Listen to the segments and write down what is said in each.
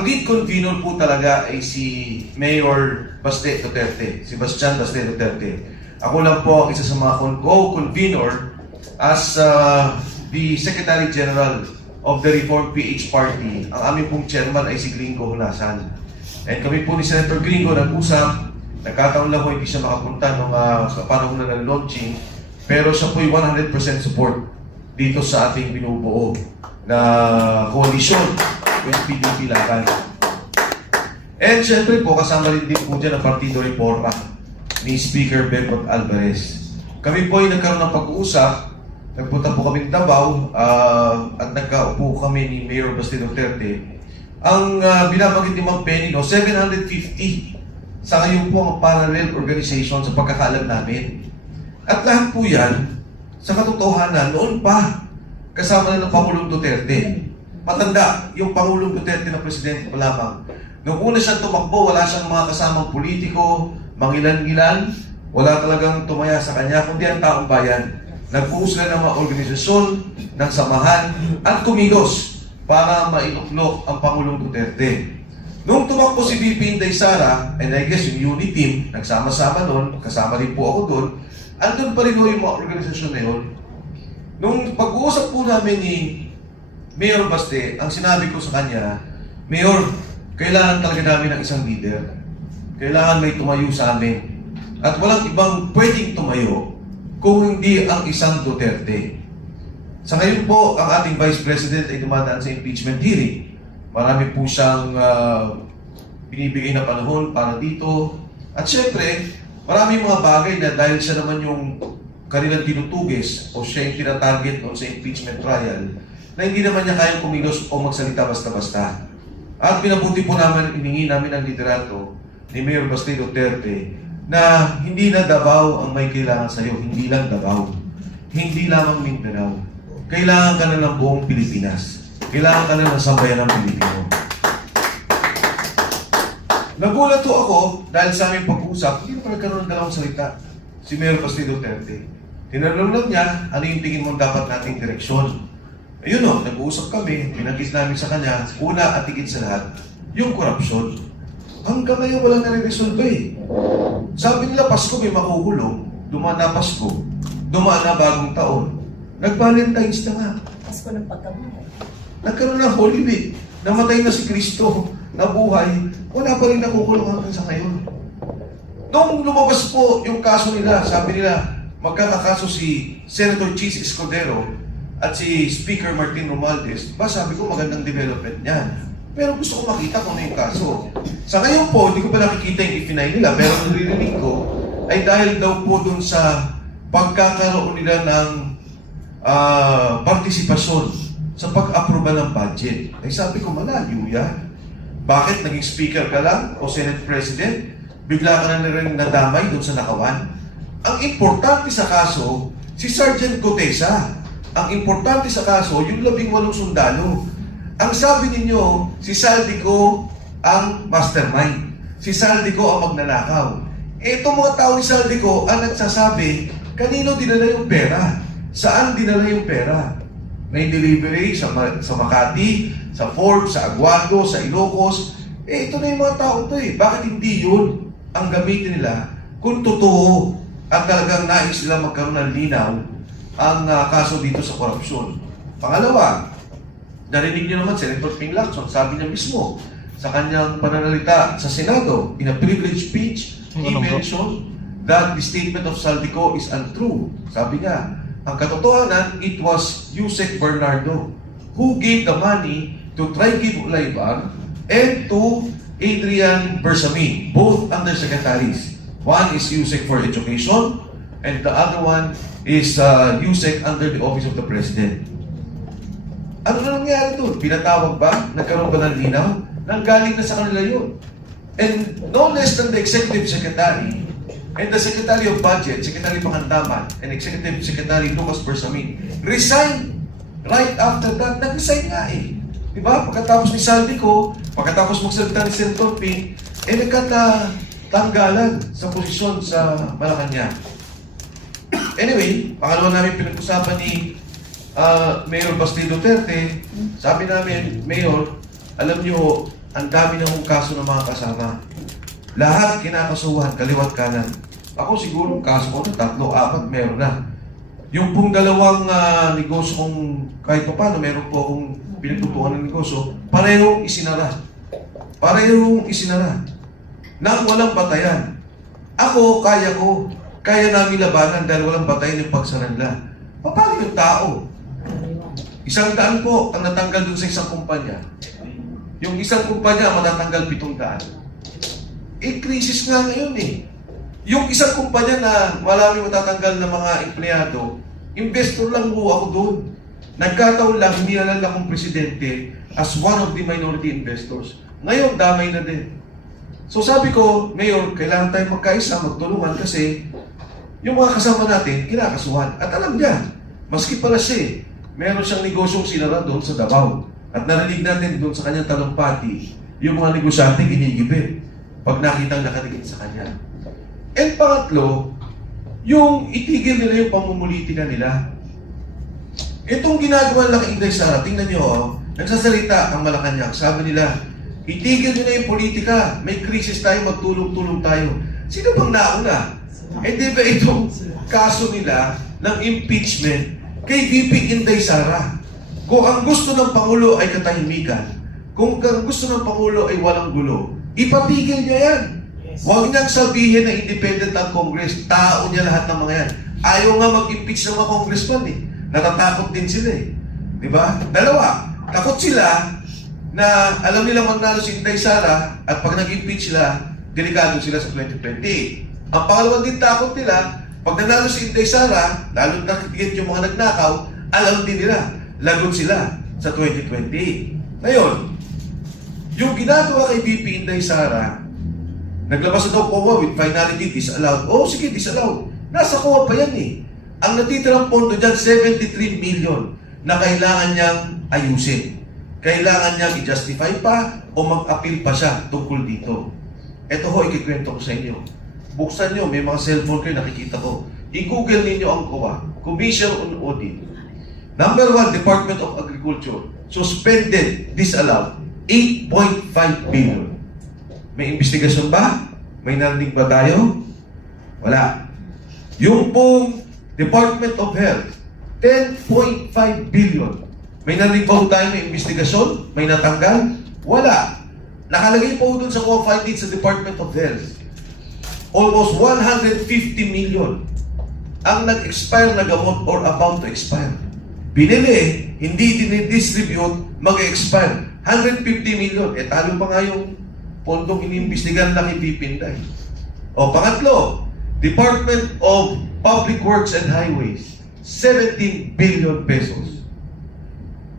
Ang lead convener po talaga ay si Mayor Baste Duterte, si Bastian Baste Duterte. Ako lang po ang isa sa mga co-convener as the Secretary General of the Reform PH Party. Ang aming pong chairman ay si Gringo Hunasan. And kami po ni Senator Gringo nag-usap, nagkataon lang po hindi siya makapunta nung sa panahon na ng launching, pero siya po'y 100% support dito sa ating binubuo na koalisyon with PDP Laban. And syempre po, kasama rin din po dyan ang Partido Reforma ni Speaker Bebot Alvarez. Kami po ay nagkaroon ng pag-uusap, nagpunta po kami ng Davao at nagkaupo kami ni Mayor Baste Duterte. Ang binabanggit ni Ma'am Penny, 750 sa ngayon po ang parallel organization sa pagkakalam namin. At lahat po yan, sa katotohanan, noon pa, kasama na ng Pangulong Duterte. Matanda, yung Pangulong Duterte na presidente pa lamang. Noong una siyang tumakbo, wala siyang mga kasamang politiko, mangilan-ngilan, wala talagang tumaya sa kanya, kundi ang taong bayan. Nagbuo sila ng mga organisasyon, ng samahan, at kumilos para mailuklok ang Pangulong Duterte. Noong tumakbo si VP Inday Sara, and I guess yung unit team, nagsama-sama noon, kasama rin po ako doon, andun pa rin yung mga organisasyon na yun. Nung pag-uusap po namin ni Mayor Baste, ang sinabi ko sa kanya, Mayor, kailangan talaga namin ng isang leader. Kailangan may tumayo sa amin. At walang ibang pwedeng tumayo kung hindi ang isang Duterte. Sa ngayon po, ang ating Vice President ay dumadaan sa impeachment hearing. Marami po siyang binibigay na panahon para dito. At syempre, marami mga bagay na dahil siya naman yung kanilang tinutugis o siya yung tinatarget noon sa impeachment trial na hindi naman niya kayang kumilos o magsalita basta-basta. At pinabuti po namin, iningi namin ang liderato ni Mayor Baste Duterte na hindi na Davao ang may kailangan sa iyo, hindi lang Davao, hindi lamang Mindanao. Kailangan ka na ng buong Pilipinas. Kailangan ka na ng sambayan ng Pilipino. Nagulat po ako dahil sa aming pag-usap, hindi na nagkaroon ng dalawang salita si Mayor Baste Duterte. Tinanong lang niya, ano yung tingin mo dapat nating direksyon? Ayun o, nag-uusap kami, pinagis namin sa kanya, una at higit sa lahat, yung korupsyon. Hanggang ngayon walang nare-resolve eh. Sabi nila, Pasko may makukulong, dumaan na Pasko, dumaan na bagong taon. Nag-Valentine's na nga. Pasko ng pagkabuhay. Nagkaroon ng Holy Week, namatay na si Kristo, nabuhay, wala pa rin nakukulong hanggang sa ngayon. Nung lumabas po yung kaso nila, sabi nila, magkakakaso si Senator Chis Escudero at si Speaker Martin Romualdez, sabi ko magandang development niyan. Pero gusto ko makita kung ano yung kaso. Sa ngayon po, hindi ko pa nakikita yung ifinay nila, pero narinig ko ay dahil daw po dun sa pagkakaroon nila ng partisipasyon sa pag-aproba ng budget. Ay sabi ko, malayo yan. Bakit naging speaker ka lang o Senate President? Bigla ka na rin nadamay dun sa nakawan? Ang importante sa kaso, si Sergeant Gutesa. Ang importante sa kaso, yung 18 sundalo. Ang sabi ninyo, si Saldico ang mastermind. Si Saldico ang magnanakaw. Itong mga tao ni Saldico ang nagsasabi, kanino dinala yung pera? Saan dinala yung pera? May delivery sa Makati, sa Forbes, sa Aguado, sa Ilocos. Ito na yung mga tao to eh. Bakit hindi yun ang gamitin nila kung totoo at talagang nais sila magkaroon ng linaw ang kaso dito sa korupsyon? Pangalawa, narinig niyo naman Senator Ping Lacson, sabi niya mismo sa kanyang pananalita sa Senado, in a privileged speech, he mentioned that the statement of Saldico is untrue. Sabi niya, ang katotohanan, it was Yusek Bernardo who gave the money to Trigib Ulayban and to Adrian Bersamin, both undersecretaries. One is Yusek for Education and the other one is Yusek under the Office of the President. Ano na nangyari doon? Pinatawag ba? Nagkaroon ba ng linaw? Nanggaling na sa kanila yun. And no less than the Executive Secretary and the Secretary of Budget, Secretary Pangandaman, and Executive Secretary Lucas Bersamin resigned. Right after that, nag-resign nga eh. Diba? Pagkatapos ni Saldico, pagkatapos magsalita ni Senator Ping, nagkatanggalan sa posisyon sa Malacanang. Anyway, pangalawa namin pinag-usapan ni Mayor Baste Duterte, sabi namin, Mayor, alam niyo, ang dami na kong kaso ng mga kasama. Lahat kinakasuhan, kaliwat kanan. Ako siguro, kaso ko na 3, 4, meron na. Yung pong dalawang negosyo kong kahit pa paano, meron po akong pinagtutukan ng negosyo, parehong isinara. Parehong isinara. Nang walang batayan. Ako, kaya namin labanan dahil walang batayan yung pagsara nila. Paano yung tao? 100 po ang natanggal dun sa isang kumpanya. Yung isang kumpanya matatanggal 700. Krisis nga ngayon eh. Yung isang kumpanya na marami matatanggal na mga empleyado, investor lang po ako doon. Nagkataon lang, hinilala akong presidente as one of the minority investors. Ngayon, damay na din. So sabi ko, Mayor, kailangan tayo magkaisa, magtulungan kasi yung mga kasama natin, kinakasuhan. At alam niya, maski pala siya, meron siyang negosyong sinara doon sa Davao. At narinig natin doon sa kanyang talumpati, yung mga negosyante ginigibit pag nakitang nakatingin sa kanya. And pangatlo, yung itigil nila yung pamumulitika nila. Itong ginagawa nila kay Inday Sara, tingnan nyo, nagsasalita ang Malacanang. Sabi nila, itigil nyo na yung politika. May krisis tayo, magtulong-tulong tayo. Sino bang nauna? Di ba itong kaso nila ng impeachment kay VP Inday Sara? Kung ang gusto ng Pangulo ay katahimikan, kung ang gusto ng Pangulo ay walang gulo, ipatigil niya yan. Huwag niyang sabihin na independent ang Congress. Tao niya lahat ng mga yan. Ayaw nga mag-impeach ng mga congressman eh. Natatakot din sila eh. Di ba? Dalawa. Takot sila na alam nila manalo si Inday Sara at pag nag-impeach sila, delikado sila sa 2020. Ang pangalawang din takot nila, pag nanalo si Inday Sara, lalo nakikigit yung mga nagnakaw, alam din nila, lagot sila sa 2020. Ngayon, yung ginagawa kay VP Inday Sara, naglabas na daw COA with finality disallowed. Oh, sige, disallowed. Nasa COA pa yan eh. Ang natitirang pondo dyan, 73 million na kailangan niyang ayusin. Kailangan niyang i-justify pa o mag-appeal pa siya tungkol dito. Ito ho, ikikwento ko sa inyo. Buksan nyo, may mga cellphone kayo, nakikita ko. I-google ninyo ang COA, Commission on Audit. Number 1, Department of Agriculture, suspended, disallowed, 8.5 billion. May investigasyon ba? May narinig ba tayo? Wala. Yung pong Department of Health, 10.5 billion. May narinig ba tayo may investigasyon? May natanggal? Wala. Nakalagay po doon sa COA findings sa Department of Health. Almost 150 million ang nag-expire na gamot or about to expire. Binili, hindi dinidistribute, mag-expire. 150 million. Talo pa nga yung pondong iniimbestigan na kay Pipinday. O pangatlo, Department of Public Works and Highways, 17 billion pesos.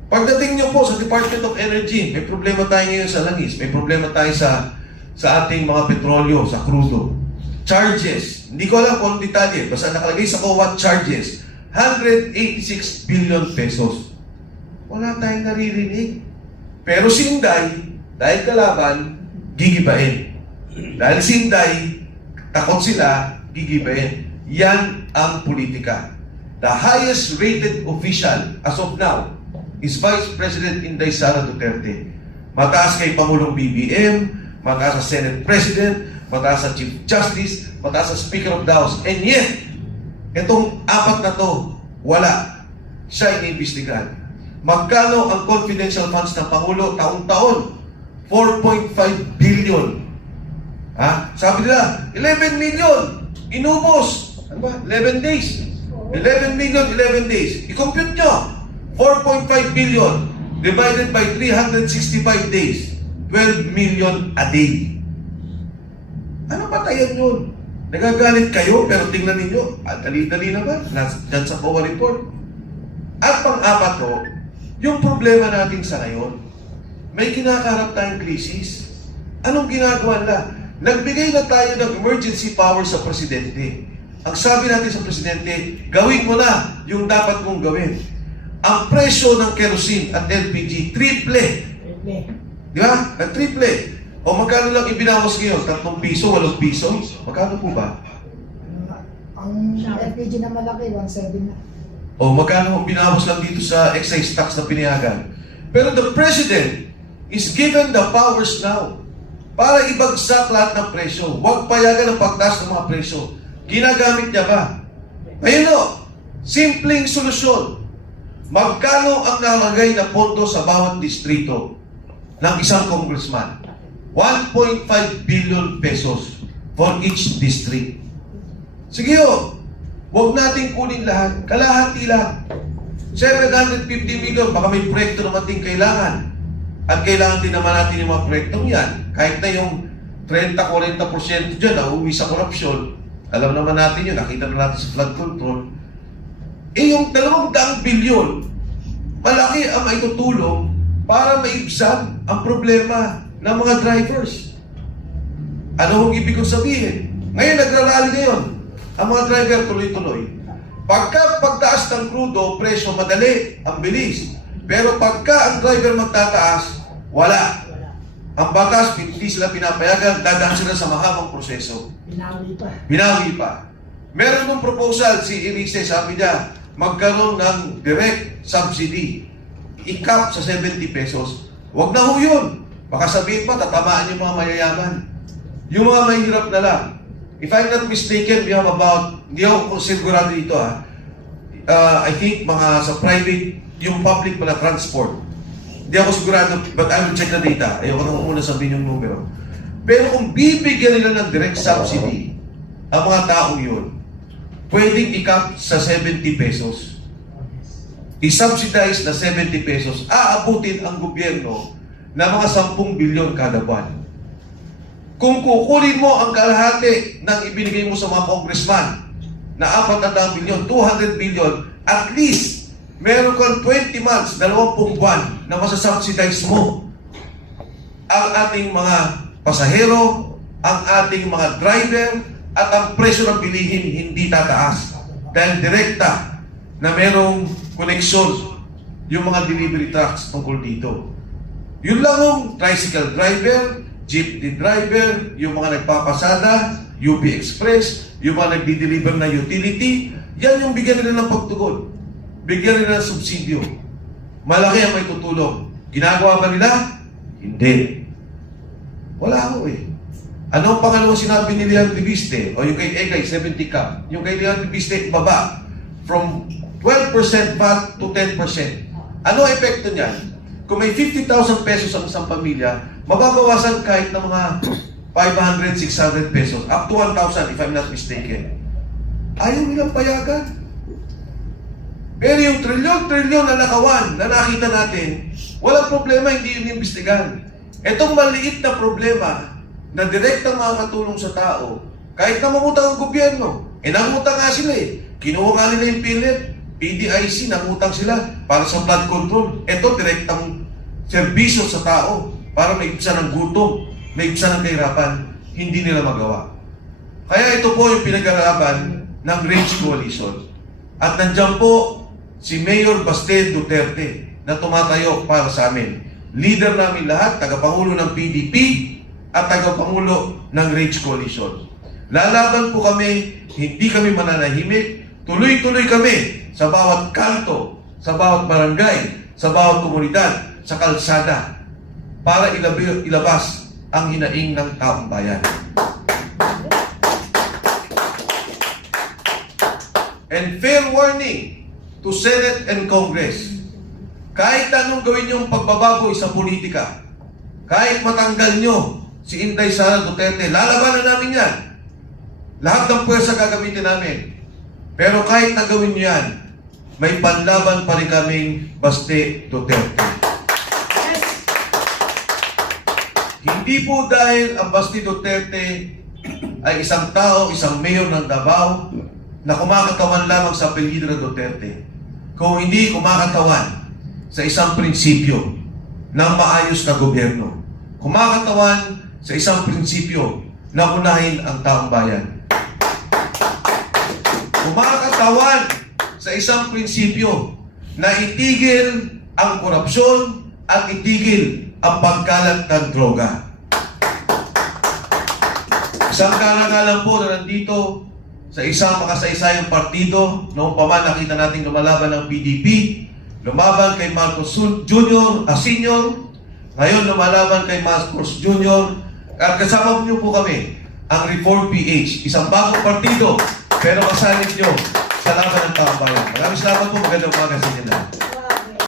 Pagdating nyo po sa Department of Energy, may problema tayo ngayon sa langis, may problema tayo sa ating mga petrolyo, sa crudo. Charges, hindi ko alam kung detalye, basta nakalagay sa COA charges, 186 billion pesos. Wala tayong naririnig. Pero si Inday, dahil kalaban, gigibain. Dahil si Inday, takot sila, gigibain. Yan ang politika. The highest rated official as of now is Vice President Inday Sara Duterte. Mataas kay Pangulong BBM, mataas sa Senate President, mataas sa Chief Justice, mataas sa Speaker of the House. And yet, itong apat na to, wala. Siya iniimbestigahan. Magkano ang confidential funds ng Pangulo taon-taon? 4.5 billion. Ha? Sabi nila, 11 million. Inubos. Ano ba? 11 days. 11 million, 11 days. I-compute nyo. 4.5 billion divided by 365 days. 12 million a day. Ano patayan yun? Nagagalit kayo, pero tingnan ninyo, dali-dali naman, dyan sa COA report. At pang-apat to, yung problema natin sa ngayon, may kinakaharap tayong krisis. Anong ginagawa nila? Nagbigay na tayo ng emergency power sa presidente. Ang sabi natin sa presidente, gawin mo na yung dapat mong gawin. Ang presyo ng kerosene at LPG, triple. Di ba? Nag-triple. O magkano lang ibinawas ngayon? 3 piso, 8 piso? Magkano po ba? Ang LPG na malaki, 1.7 na. O magkano ang binawas lang dito sa excise tax na pinayagan? Pero the president is given the powers now para ibagsak lahat ng presyo. Huwag payagan ang pagtaas ng mga presyo. Ginagamit niya ba? Ngayon o, simpleng solusyon. Magkano ang nalagay na pondo sa bawat distrito ng isang congressman? 1.5 billion pesos for each district. Sige o, huwag natin kunin lahat. Kalahati lang. 750 million, baka may proyekto naman din kailangan. At kailangan din naman natin yung mga proyektong yan. Kahit na yung 30-40% dyan na uuwi sa korupsyon, alam naman natin yun, nakita na natin sa flood control. Eh yung 200 bilyon, malaki ang maitutulong para maibsan ang problema ng mga drivers. Ano ang ibig kong sabihin? Ngayon, nagrarally ngayon. Ang mga driver tuloy-tuloy. Pagtaas ng crudo, presyo madali, ang bilis. Pero pagka ang driver magtataas, wala. Ang batas, hindi sila pinapayagan, dadaan sila sa mahabang proseso. Binawi pa. Meron ng proposal, si Erice, sabi niya, magkaroon ng direct subsidy. I-cap sa 70 pesos. Huwag na ho yun. Baka sabihin pa, tatamaan yung mga mayayaman. Yung mga mahirap na lang. If I'm not mistaken, we have about, hindi ako sigurado dito I think mga sa private, yung public pala transport. Hindi ako sigurado, but I will check the data. Ayoko nang muna sabihin yung numero. Pero kung bibigyan nila ng direct subsidy, ang mga taong yun, pwedeng i-cap sa 70 pesos. I-subsidize na 70 pesos, aabutin ang gobyerno na mga 10 bilyon kada buwan. Kung kukunin mo ang kalahati ng ibinigay mo sa mga congressman na 400 bilyon, 200 bilyon, at least meron kang 20 months, 20 buwan na masasubsidize mo ang ating mga pasahero, ang ating mga driver, at ang presyo ng bilihin hindi tataas dahil direkta na merong koneksyon yung mga delivery trucks tungkol dito. Yun lang yung tricycle driver, jeepney driver, yung mga nagpapasada, UP Express, yung mga nagdi-deliver na utility, yan yung bigyan nila ng pagtugon. Bigyan nila ng subsidyo. Malaki ang may tutulong. Ginagawa ba nila? Hindi. Wala ko eh. Ano ang pangalawang sinabi ni Leon Tibiste? O yung kay Egay, 70 cap. Yung kay Leon Tibiste, baba. From 12% VAT to 10%. Ano ang epekto niyan? Kung may 50,000 pesos ang isang pamilya, mababawasan kahit ng mga 500, 600 pesos. Up to 1,000 if I'm not mistaken. Ayaw nilang payagan. Pero yung trilyon-trilyon na nakawan na nakita natin, walang problema, hindi yun imbestigan. Itong maliit na problema na direktang makakatulong sa tao, kahit na mangutang ang gobyerno, nangutang nga sila eh. Kinuha nga nila yung PhilHealth, PDIC, nangutang sila para sa blood control. Ito, direktang serbisyo sa tao para maibsan ng gutom, maibsan ng kahirapan, hindi nila magawa. Kaya ito po yung pinag-arapan ng Rage Coalition. At nandiyan po si Mayor Baste Duterte na tumatayo para sa amin. Leader namin lahat, tagapangulo ng PDP at tagapangulo ng Rage Coalition. Lalaban po kami, hindi kami mananahimik, tuloy-tuloy kami sa bawat kanto, sa bawat barangay, sa bawat komunidad, sa kalsada, para ilabas ang hinaing ng taong bayan. And fair warning to Senate and Congress, kahit anong gawin niyong pagbabago sa politika, kahit matanggal niyo si Inday Sara Duterte, lalabanan namin yan. Lahat ng pwersa gagamitin namin. Pero kahit na gawin niyo yan, may panlaban pa rin kaming Baste Duterte. Hindi po dahil ang Baste Duterte ay isang tao, isang mayor ng Davao na kumakatawan lamang sa apelyido ng Duterte. Kung hindi kumakatawan sa isang prinsipyo ng maayos na gobyerno. Kumakatawan sa isang prinsipyo na unahin ang taong bayan. Kumakatawan sa isang prinsipyo na itigil ang korupsyon at itigil ang pagkalat ng droga. Isang karangalan po na nandito sa isang makasaysayang partido, noong pa man nakita natin lumalaban ng PDP, lumaban kay Marcos Jr., Sr., Ngayon, lumalaban kay Marcos Jr. At kasama niyo po kami, ang Reform PH, isang bagong partido, pero kasalit niyo sa laban ng taong bayan. Maraming salamat po, magandang umaga sa inyo lahat.